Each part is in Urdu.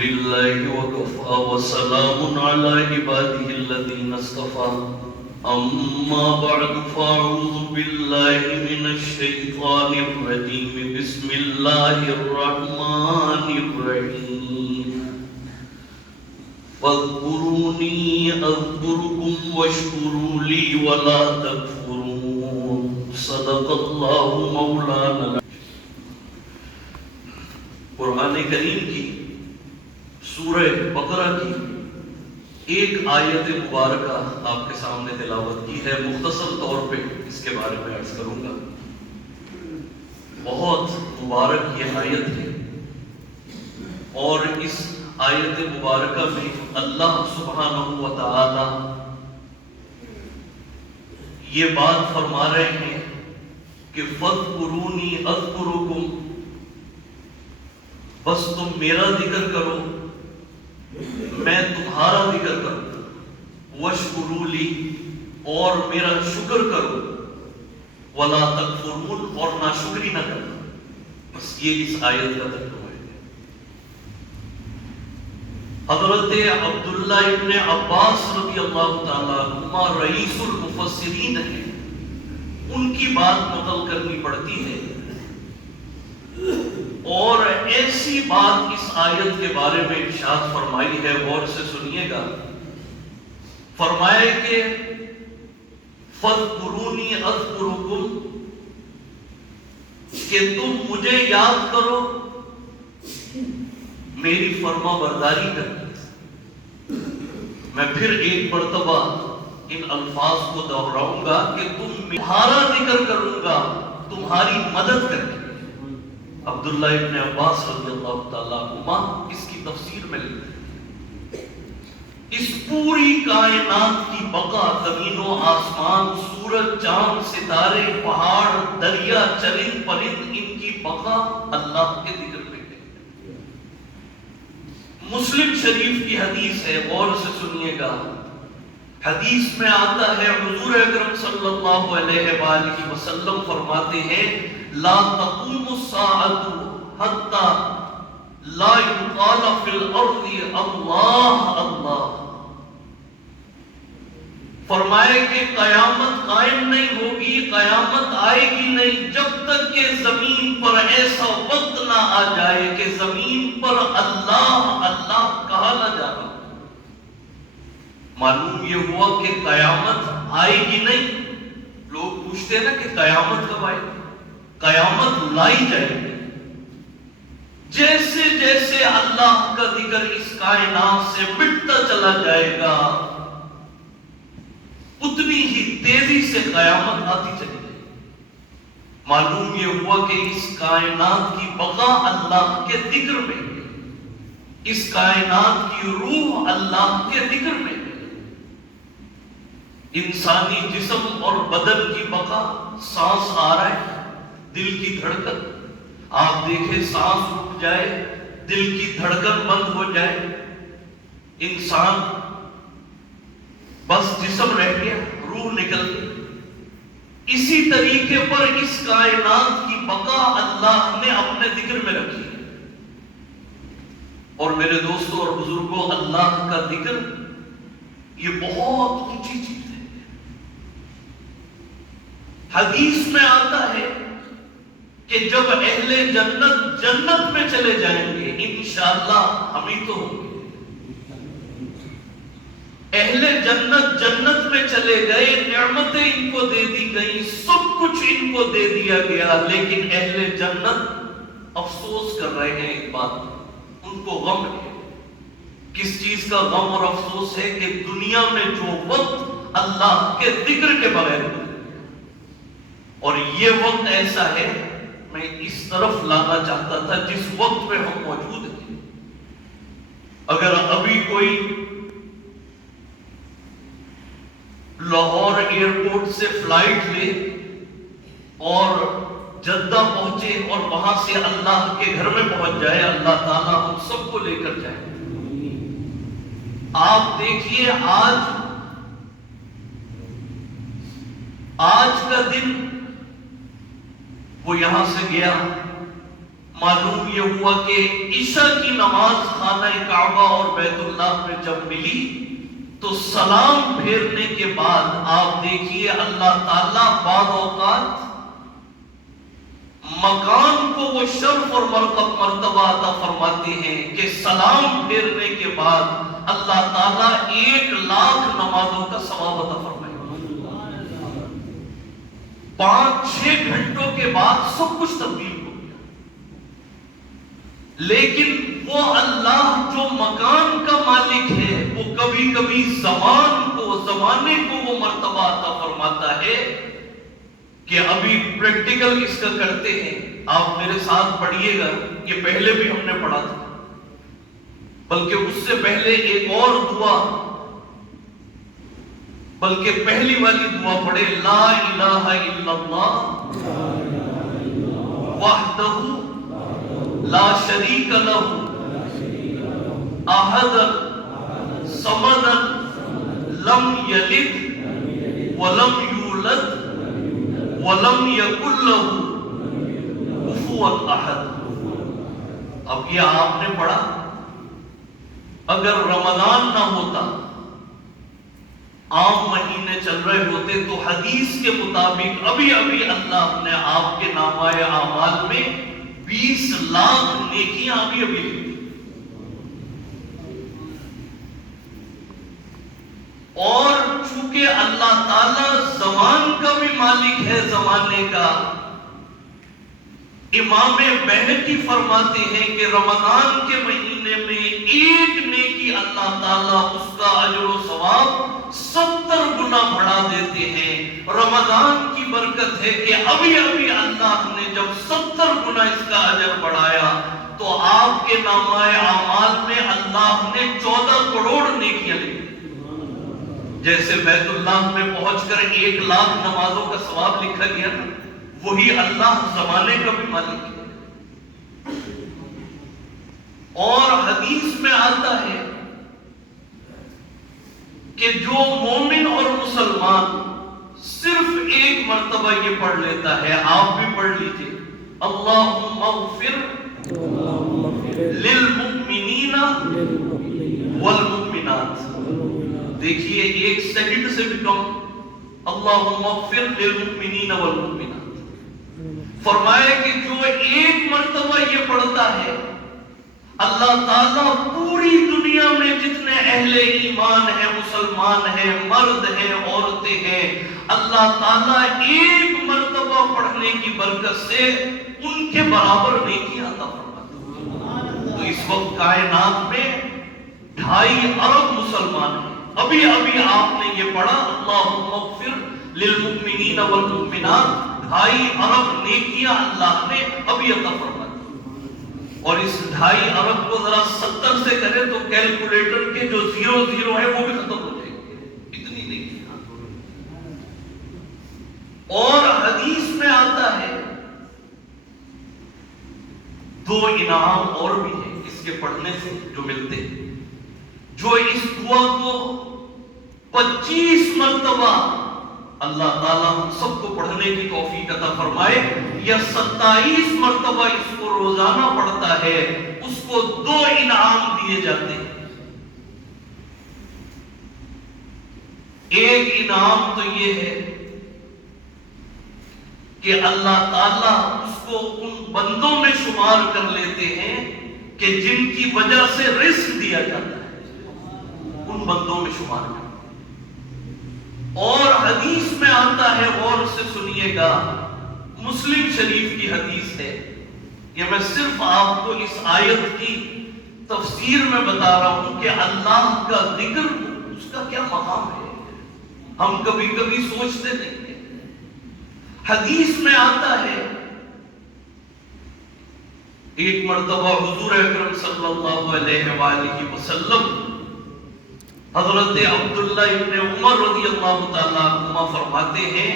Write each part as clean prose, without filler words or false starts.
لله وكفى وسلام على عباده الذين اصطفى أما بعد فأعوذ بالله من الشيطان الرجيم بسم الله الرحمن الرحيم فاذكروني أذكركم واشكروا لي ولا تكفرون صدق الله مولانا. قرآن کریم کی سورہ بقرہ کی ایک آیت مبارکہ آپ کے سامنے تلاوت کی ہے. مختصر طور پہ اس کے بارے میں عرض کروں گا. بہت مبارک یہ آیت ہے اور اس آیت مبارکہ میں اللہ سبحانہ و تعالی یہ بات فرما رہے ہیں کہ فَاذْكُرُونِي أَذْكُرُكُمْ، بس تم میرا ذکر کرو میں تمہارا ذکر کروں. وَاشْكُرُوا لِي، اور میرا شکر کرو. وَلَا تَكْفُرُونَ، اور ناشکری نہ کرنا. بس یہ اس آیت کا ترجمہ ہے. حضرت عبداللہ ابن عباس رضی اللہ تعالیٰ عنہما رئیس المفسرین ہیں، ان کی بات نقل کرنی پڑتی ہے. اور ایسی بات اس آیت کے بارے میں ارشاد فرمائی ہے، غور سے سنیے گا. فرمائے کہ فَاذْكُرُونِي أَذْكُرُكُمْ، کہ تم مجھے یاد کرو، میری فرما برداری کرو. میں پھر ایک مرتبہ ان الفاظ کو دہراؤں گا کہ تمہارا ذکر کروں گا تمہاری مدد کریں. عبداللہ ابن عباس رضی اللہ تعالیٰ عنہما اس کی تفسیر میں لکھتے ہیں اس پوری کائنات کی بقا، زمین و آسمان، سورج، چاند، ستارے، پہاڑ، دریا، چرند پرند، ان کی بقا اللہ کے ذکر میں ہے. مسلم شریف کی حدیث ہے، غور سے سنیے گا. حدیث میں آتا ہے حضور اکرم صلی اللہ علیہ وآلہ وسلم فرماتے ہیں لا تقوم الساعة حتى لا يقال في الارض اللہ اللہ. فرمائے کہ قیامت قائم نہیں ہوگی، قیامت آئے گی نہیں جب تک کہ زمین پر ایسا وقت نہ آ جائے کہ زمین پر اللہ اللہ کہا نہ جائے. معلوم یہ ہوا کہ قیامت آئے گی نہیں. لوگ پوچھتے ہیں نا کہ قیامت کب آئے گی؟ قیامت لائی جائے گی. جیسے جیسے اللہ کا ذکر اس کائنات سے مٹتا چلا جائے گا اتنی ہی تیزی سے قیامت آتی چلی جائے گی. معلوم یہ ہوا کہ اس کائنات کی بقا اللہ کے ذکر میں ہے، اس کائنات کی روح اللہ کے ذکر میں ہے. انسانی جسم اور بدن کی بقا، سانس آ رہا ہے، دل کی دھڑکن، آپ دیکھیں سانس رک جائے دل کی دھڑکن بند ہو جائے، انسان بس جسم رہ گیا، روح نکل گئی. اسی طریقے پر اس کائنات کی بقا اللہ نے اپنے ذکر میں رکھی ہے. اور میرے دوستوں اور بزرگوں، اللہ کا ذکر یہ بہت اونچی چیز ہے. حدیث میں آتا ہے کہ جب اہل جنت جنت میں چلے جائیں گے، انشاءاللہ ہم ہی تو ہوں گے. اہل جنت جنت میں چلے گئے، نعمتیں ان کو دے دی گئی، سب کچھ ان کو دے دیا گیا، لیکن اہل جنت افسوس کر رہے ہیں. ایک بات ان کو غم ہے. کس چیز کا غم اور افسوس ہے؟ کہ دنیا میں جو وقت اللہ کے ذکر کے بغیر گزرا. اور یہ وقت ایسا ہے، میں اس طرف لانا چاہتا تھا جس وقت میں ہم موجود ہیں. اگر ابھی کوئی لاہور ایئرپورٹ سے فلائٹ لے اور جدہ پہنچے اور وہاں سے اللہ کے گھر میں پہنچ جائے، اللہ تعالیٰ ہم سب کو لے کر جائے. آپ دیکھیے آج کا دن وہ یہاں سے گیا، معلوم یہ ہوا کہ عشاء کی نماز خانہ کعبہ اور بیت اللہ میں جب ملی تو سلام پھیرنے کے بعد آپ دیکھیے اللہ تعالیٰ بعض اوقات مکان کو وہ شرف اور مرتبہ عطا فرماتے ہیں کہ سلام پھیرنے کے بعد اللہ تعالیٰ 1,00,000 نمازوں کا ثواب عطا فرمائے. 5-6 گھنٹوں کے بعد سب کچھ تبدیل ہو گیا. لیکن وہ اللہ جو مکان کا مالک ہے وہ کبھی کبھی زمانے کو وہ مرتبہ عطا فرماتا ہے کہ ابھی پریکٹیکل اس کا کرتے ہیں. آپ میرے ساتھ پڑھیے گا, یہ پہلے بھی ہم نے پڑھا تھا, بلکہ اس سے پہلے ایک اور دعا, بلکہ پہلی والی دعا پڑھے, لا الہ الا اللہ وحدہ لا شریک لہ احد صمد لم یلد ولم یولد وَلَمْ يَكُنْ لَهُ كُفُوًا أَحَدٌ. اب یہ آپ نے پڑھا, اگر رمضان نہ ہوتا, عام مہینے چل رہے ہوتے, تو حدیث کے مطابق ابھی اللہ نے آپ کے نامہ اعمال میں 20,00,000 نیکیاں ابھی لکھی. اور چونکہ اللہ تعالیٰ زمان کا بھی مالک ہے, زمانے کا, امام بہقی فرماتے ہیں کہ رمضان کے مہینے میں ایک نیکی اللہ تعالیٰ اس کا اجر و ثواب 70 گنا بڑھا دیتے ہیں. رمضان کی برکت ہے کہ ابھی اللہ نے جب 70 گنا اس کا اجر بڑھایا تو آپ کے نامہ اعمال میں اللہ نے 14 کروڑ نیکیاں لکھی. جیسے بیت اللہ میں پہنچ کر 1,00,000 نمازوں کا ثواب لکھا گیا نا, وہی اللہ زمانے کا بھی مالک ہے. اور حدیث میں آتا ہے کہ جو مومن اور مسلمان صرف ایک مرتبہ یہ پڑھ لیتا ہے, آپ بھی پڑھ لیجئے, اللہم اغفر للمؤمنین والمؤمنات. دیکھیے 1 سیکنڈ سے بھی کم, اللہم اغفر للمؤمنین والمؤمنات. فرمایا کہ جو ایک مرتبہ یہ پڑھتا ہے, اللہ تعالیٰ پوری دنیا میں جتنے اہل ایمان ہیں, مسلمان ہیں, مرد ہیں, عورتیں ہیں, اللہ تعالیٰ ایک مرتبہ پڑھنے کی برکت سے ان کے برابر نیکی عطا فرماتا ہے. تو اس وقت کائنات میں 2.5 ارب مسلمان ہیں. ابھی آپ نے یہ پڑھا, اللہم اغفر للمؤمنین والمؤمنات, 2.5 ارب نیکیاں اللہ نے ابھی عطا فرمائی. اور اس 2.5 ارب کو ذرا 70 سے کریں تو کیلکولیٹر کے جو 0 ہے وہ بھی ختم ہو جائے گی, اتنی نیکیاں. اور حدیث میں آتا ہے 2 انعام اور بھی ہیں اس کے پڑھنے سے جو ملتے ہیں. جو اس دعا کو 25 مرتبہ اللہ تعالیٰ ہم سب کو پڑھنے کی توفیق عطا فرمائے, یا 27 مرتبہ اس کو روزانہ پڑھتا ہے, اس کو 2 انعام دیے جاتے ہیں. ایک انعام تو یہ ہے کہ اللہ تعالیٰ اس کو ان بندوں میں شمار کر لیتے ہیں کہ جن کی وجہ سے رزق دیا جاتا ہے, ان بندوں میں شمار کر. اور حدیث میں آتا ہے, غور سے سنیے گا, مسلم شریف کی حدیث ہے, یہ میں صرف آپ کو اس آیت کی تفسیر میں بتا رہا ہوں کہ اللہ کا ذکر اس کا کیا مقام ہے, ہم کبھی کبھی سوچتے نہیں ہیں. حدیث میں آتا ہے ایک مرتبہ حضور اکرم صلی اللہ علیہ وآلہ وسلم حضرت عبداللہ ابن عمر رضی اللہ تعالیٰ عنہما فرماتے ہیں,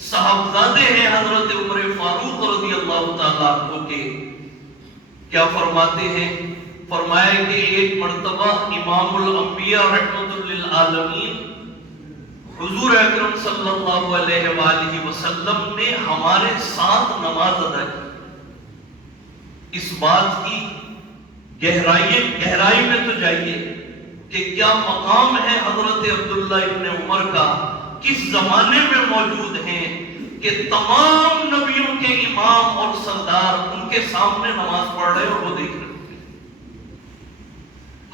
صاحبزادے ہیں حضرت عمر فاروق رضی اللہ تعالیٰ عنہ کے, کیا فرماتے ہیں, فرمایا کہ ایک مرتبہ امام الانبیاء رحمت للعالمین حضور اکرم صلی اللہ علیہ وآلہ وسلم نے ہمارے ساتھ نماز ادا کی. اس بات کی گہرائی میں تو جائیے کہ کیا مقام ہے حضرت عبداللہ ابن عمر کا، کس زمانے میں موجود ہیں کہ تمام نبیوں کے امام اور سردار ان کے سامنے نماز پڑھ رہے اور وہ دیکھ رہے.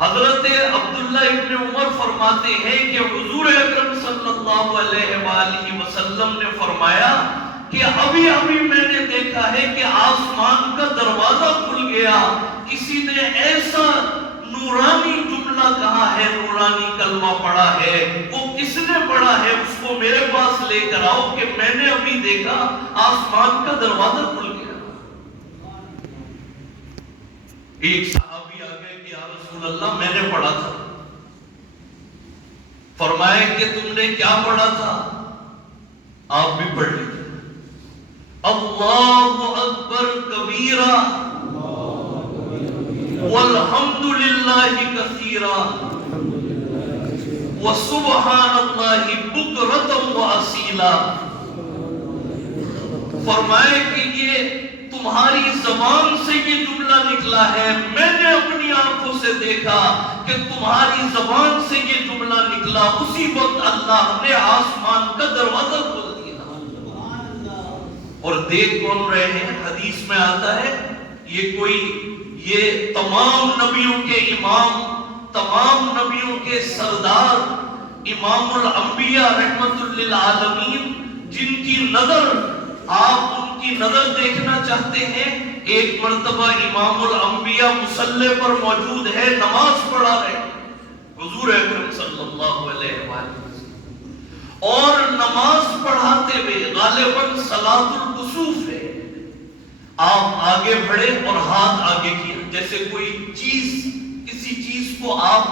حضرت عبداللہ ابن عمر فرماتے ہیں کہ حضور اکرم صلی اللہ علیہ وآلہ وسلم نے فرمایا کہ ابھی میں نے دیکھا ہے کہ آسمان کا دروازہ کھل گیا، کسی نے ایسا نورانی جملہ کہا ہے، نورانی کلمہ پڑھا ہے، وہ کس نے پڑھا ہے اس کو میرے پاس لے کر آؤ کہ میں نے ابھی دیکھا آسمان کا دروازہ کھل گیا. ایک صحابی آ گئے کہ یا رسول اللہ میں نے پڑھا تھا. فرمائے کہ تم نے کیا پڑھا تھا؟ آپ بھی پڑھ لیجیے. اللہ اکبر کبیرہ والحمد للہ کثیرا وسبحان اللہ بکرۃ واصیلا. فرمائے کہ یہ تمہاری زبان سے یہ جملہ نکلا ہے، میں نے اپنی آنکھوں سے دیکھا کہ تمہاری زبان سے یہ جملہ نکلا، اسی وقت اللہ نے آسمان کا دروازہ کھول دیا. اور دیکھ کون رہے ہیں؟ حدیث میں آتا ہے یہ تمام نبیوں کے امام، تمام نبیوں کے سردار، امام الانبیاء رحمت للعالمین، جن کی نظر آپ ان کی نظر دیکھنا چاہتے ہیں. ایک مرتبہ امام الانبیاء مصلی پر موجود ہے، نماز پڑھا رہے حضور اکرم صلی اللہ علیہ وسلم، اور نماز پڑھاتے ہوئے غالباً صلاۃ الکسوف ہے، آپ آگے بڑھے اور ہاتھ آگے کیا، جیسے کوئی چیز، کسی چیز کو آپ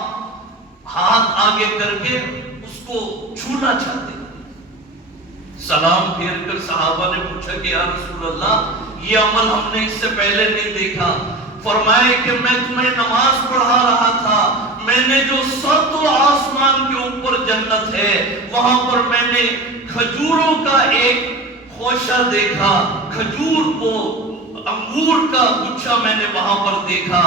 ہاتھ آگے کر کے اس کو چھونا چاہتے ہیں. سلام پھیر کر صحابہ نے پوچھا کہ یا رسول اللہ یہ عمل ہم نے اس سے پہلے نہیں دیکھا. فرمائے کہ میں تمہیں نماز پڑھا رہا تھا، میں نے جو ساتوں آسمان کے اوپر جنت ہے وہاں پر میں نے کھجوروں کا ایک خوشہ دیکھا، کھجور کو انگور کا گچھا میں نے وہاں پر دیکھا،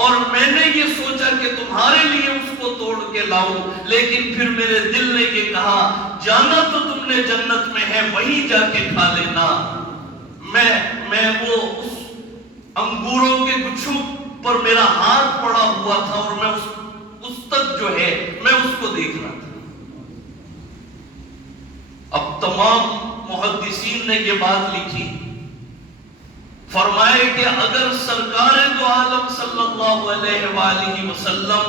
اور میں نے یہ سوچا کہ تمہارے لیے اس کو توڑ کے لاؤں، لیکن پھر میرے دل نے یہ کہا جانا تو تم نے جنت میں ہے، وہیں جا کے کھا لینا. میں وہ اس انگوروں کے گچھوں پر میرا ہاتھ پڑا ہوا تھا اور میں اس تک جو ہے میں اس کو دیکھ رہا تھا. اب تمام محدثین نے یہ بات لکھی، فرمائے کہ اگر سرکار دو عالم صلی اللہ علیہ وآلہ وسلم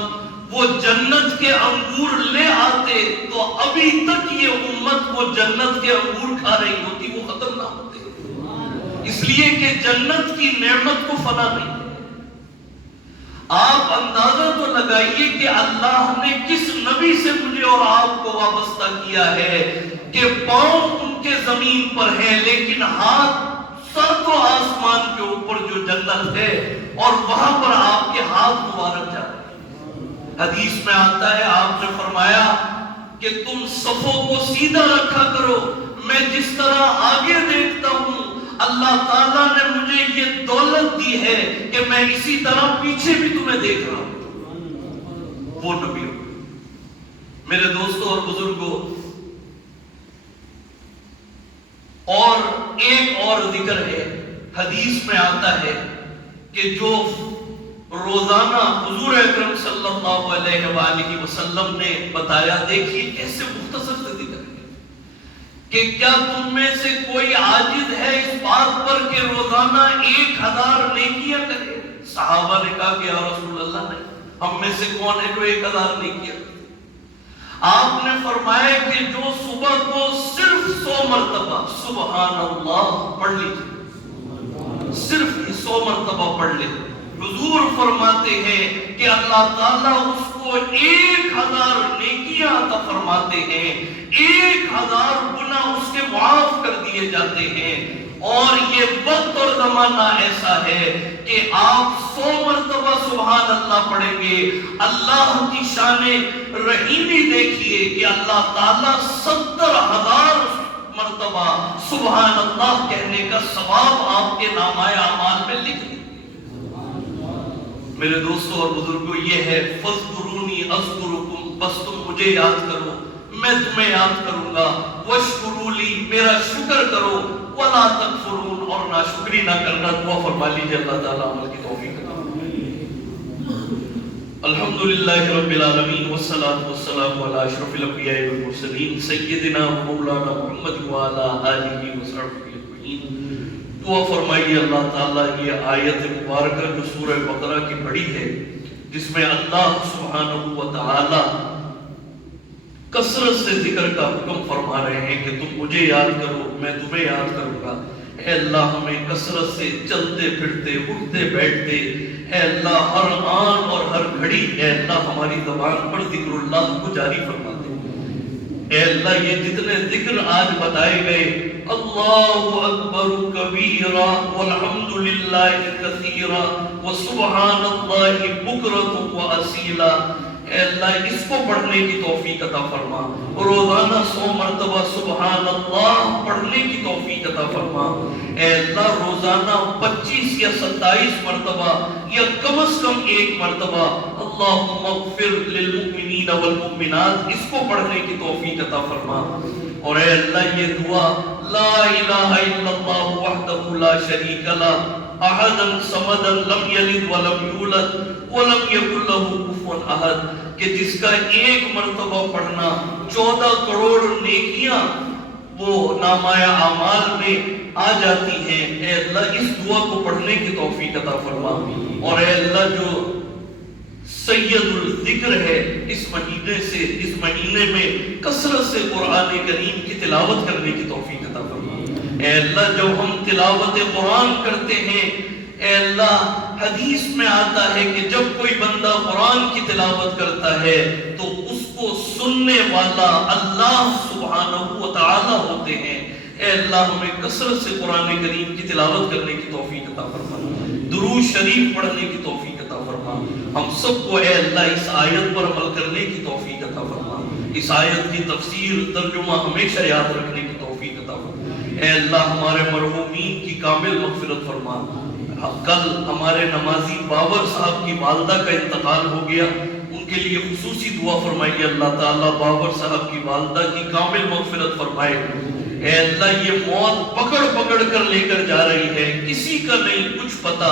وہ جنت کے انگور لے آتے تو ابھی تک یہ امت وہ جنت کے انگور کھا رہی ہوتی، وہ ختم نہ ہوتے. اس لیے کہ جنت کی نعمت کو فنا نہیں. آپ اندازہ تو لگائیے کہ اللہ نے کس نبی سے مجھے اور آپ کو وابستہ کیا ہے کہ پاؤں ان کے زمین پر ہے لیکن ہاتھ ساتوں آسمان کے اوپر جو جنت ہے اور وہاں پر آپ کے ہاتھ مبارک جاتے ہیں. حدیث میں آتا ہے آپ نے فرمایا کہ تم صفوں کو سیدھا رکھا کرو، میں جس طرح آگے دیکھتا ہوں اللہ تعالیٰ نے مجھے یہ دولت دی ہے کہ میں اسی طرح پیچھے بھی تمہیں دیکھ رہا ہوں. وہ نبی میرے دوستوں اور بزرگوں، اور ایک اور ذکر ہے، حدیث میں آتا ہے کہ جو روزانہ حضور اکرم صلی اللہ علیہ وآلہ وسلم نے بتایا، دیکھیے کیسے مختصر سے ذکر ہے کہ کیا تم میں سے کوئی عاجز ہے اس بات پر کہ روزانہ 1000 نیکیاں کرے؟ صحابہ نے کہا کہ یا رسول اللہ نہیں، ہم میں سے کون ہے جو 1000 نیکیاں؟ آپ نے فرمایا کہ جو صبح کو صرف 100 مرتبہ سبحان اللہ پڑھ لیجیے، صرف 100 مرتبہ پڑھ لے، حضور فرماتے ہیں کہ اللہ تعالیٰ اس کو 1000 نیکیاں عطا فرماتے ہیں، 1000 گناہ اس کے معاف کر دیے جاتے ہیں. اور یہ وقت اور زمانہ ایسا ہے کہ آپ 100 مرتبہ سبحان اللہ پڑھیں گے، اللہ کی شان رحیمی دیکھیے کہ اللہ تعالیٰ 70,000 مرتبہ سبحان اللہ کہنے کا ثواب آپ کے نامہ اعمال میں لکھ دیں. میرے دوستوں اور بزرگوں یہ ہے فَاذْكُرُونِي أَذْكُرُكُمْ، بس تم مجھے یاد کرو میں تمہیں یاد کروں گا، وَاشْكُرُوا لِي، میرا شکر کرو، وَلَا تَكْفُرُونَ، اور ناشکری نہ کرنا۔ دعا فرما لیجیے اللہ تعالیٰ عمل کی توفیق عطا فرمائے۔ الحمدللہ رب العالمین والصلاة والسلام علی اشرف الانبیاء والمرسلین سیدنا و مولانا محمد وعلی آلہ وصحبہ اجمعین۔ دعا فرمائیے اللہ تعالیٰ یہ آیت مبارکہ جو سورہ بقرہ کی پڑھی ہے، جس میں اللہ سبحانہ و تعالی کثرت سے ذکر کا حکم فرما رہے ہیں کہ تم مجھے یاد کرو میں تمہیں یاد کروں گا۔ اے اللہ ہمیں کثرت سے چلتے پھرتے اٹھتے بیٹھتے، اے اللہ ہر آن اور ہر گھڑی، اے اللہ ہماری زبان پر ذکر اللہ کو جاری فرما دے۔ اے اللہ یہ جتنے ذکر آج بتائے گئے، اللہ اکبر کبیرا والحمدللہ کثیرا وسبحان اللہ بکرۃ واصیلا، اے اللہ اس کو پڑھنے کی توفیق عطا فرما، روزانہ 100 مرتبہ سبحان اللہ پڑھنے کی توفیق عطا فرما۔ اے اللہ روزانہ 25 یا 27 مرتبہ یا کم از کم 1 مرتبہ اللہم اغفر للمؤمنین والمؤمنات اس کو پڑھنے کی توفیق عطا فرما۔ اور اے اللہ یہ دعا لا الہ الا اللہ وحدہ لا شریک لہ احدا صمدا لم یلد ولم یولد ولم یکن لہ کفوا احد، کہ جس کا 1 مرتبہ پڑھنا 14 کروڑ نیکیاں وہ نامہ اعمال میں آ جاتی ہیں۔ اے اللہ اس دعا کو پڑھنے کی توفیق عطا فرما۔ اور اے اللہ جو سید الذکر ہے اس مہینے میں کثرت سے قرآن کریم کی تلاوت کرنے کی توفیق عطا فرما۔ اے اللہ جب ہم تلاوت قرآن کرتے ہیں، اے اللہ حدیث میں آتا ہے کہ جب کوئی بندہ قرآن کی تلاوت کرتا ہے تو اس کو سننے والا اللہ سبحانہ و تعالی ہوتے ہیں۔ اے اللہ ہمیں کثرت سے قرآن کریم کی تلاوت کرنے کی توفیق عطا فرما، درود شریف پڑھنے کی توفیق عطا فرما۔ ہم سب کو اے اللہ اس آیت پر عمل کرنے کی توفیق عطا فرما، اس آیت کی تفسیر ترجمہ ہمیشہ یاد رکھنے کی توفیق عطا فرما۔ اے اللہ ہمارے مرحومین کی کامل مغفرت فرما۔ کل ہمارے نمازی بابر صاحب کی والدہ کا انتقال ہو گیا، ان کے لیے خصوصی دعا فرمائیے اللہ تعالیٰ بابر صاحب کی والدہ کی کامل مغفرت فرمائے۔ اے اللہ یہ موت پکڑ پکڑ کر لے کر جا رہی ہے، کسی کا نہیں کچھ پتا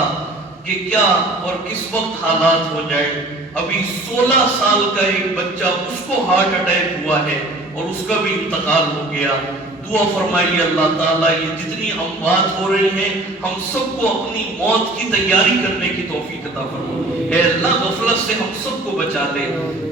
کہ کیا اور کس وقت حالات ہو جائے۔ ابھی 16 سال کا ایک بچہ اس کو ہارٹ اٹیک ہوا ہے اور اس کا بھی انتقال ہو گیا۔ دعا فرمائیے اللہ تعالیٰ یہ جتنی اموات ہو رہی ہیں ہم سب کو اپنی موت کی تیاری کرنے کی توفیق عطا فرما۔ اے اللہ غفلت سے ہم سب کو بچا دے،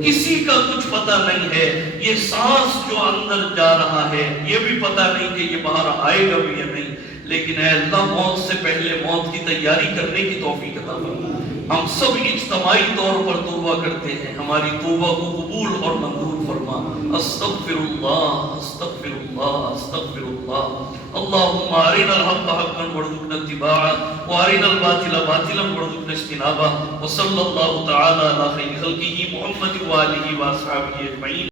کسی کا کچھ پتہ نہیں ہے، یہ سانس جو اندر جا رہا ہے یہ بھی پتہ نہیں کہ یہ باہر آئے گا بھی یا نہیں، لیکن اے اللہ موت سے پہلے موت کی تیاری کرنے کی توفیق عطا فرما۔ ہم سب اجتماعی طور پر توبہ کرتے ہیں، ہماری توبہ کو قبول اور منظور فرما۔ استغفر اللہ استغفر اللہ استغفر اللہ، اللہم ارنا الحق حقا وارزقنا اتباعه وارنا الباطل باطلا وارزقنا اجتنابه، وصلی اللہ تعالی علی خیر خلقہ محمد وآلہ وصحبہ اجمعین۔